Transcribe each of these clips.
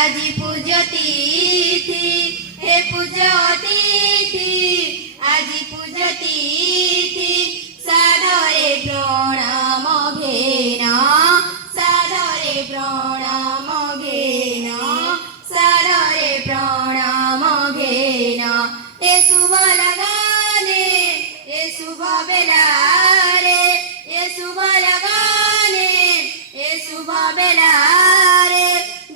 আজি পূজা তিথি হে পূজা অতিথি আজি পূজা তিথি সাদরে প্রণাম ঘেনা সাদরে প্রণাম ঘেনা সাদরে প্রণাম ঘেনা এ শুভ লাগানে এ শুভ বেলারে এ শুভ লাগানে এ শুভ বেলারে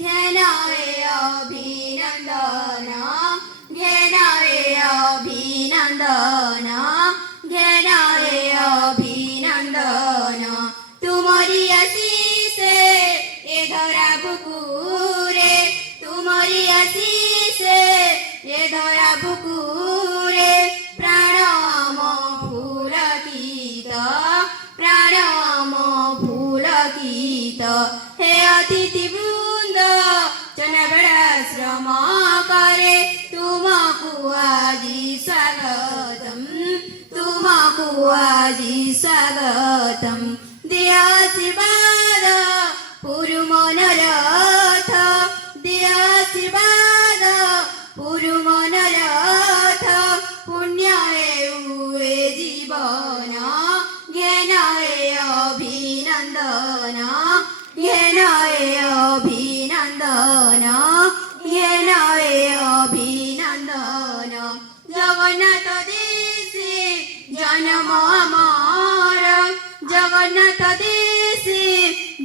ঘেনারে অভিনন্দন ঘেনারে অভিনন্দন ঘেনারে অভিনন্দন তুমরি আশিসে এ ধরা বুকুরে তুমরি আশিসে এ ধরা বুকুরে প্রাণ আম ফুলকিত প্রাণ আম ফুলকিত হে অতিথি বৃন্দ চনবেড়া শ্রম করে তুমকু আজি স্বাগতম তুমকু আজি স্বাগতম দিয় আশীর্বাদ পুরু মনোরথ দিয় আশীর্বাদ পুরু মনোরথ পুণ্য এ জীবন জ্ঞান এ অভিনন্দন জ্ঞান এ অভিনন্দন জ্ঞান এ অভিনন্দন জগন্নাথ দেশে জন্ম আমার জগন্নাথ দেশে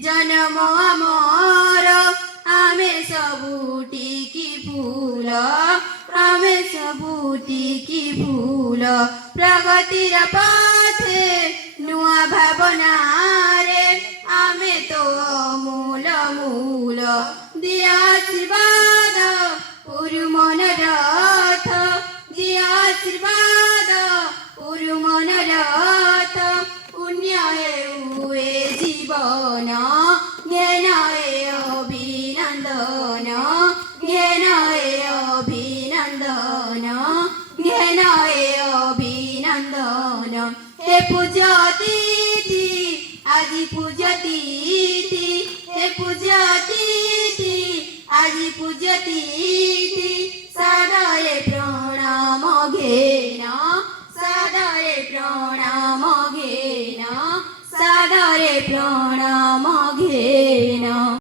জন্ম আমার আমি ସବୁଟିକି ফুল আমি ସବୁଟିକି ফুল প্রগতির পথে নূଆ ভাবনারে আমি তো মূল মূল দিয় আশীর্বাদ পুরু মনোরথ দিয় আশীর্বাদ পুরু মনোরথ পুণ্য এ জীবন জ্ঞান এ অভিনন্দন জ্ঞান এ অভিনন্দন জ্ঞান এ অভিনন্দন হে পূজা তিথি আজি পূজা তিথি হে পূজা তিথি আজি পূজা তিথি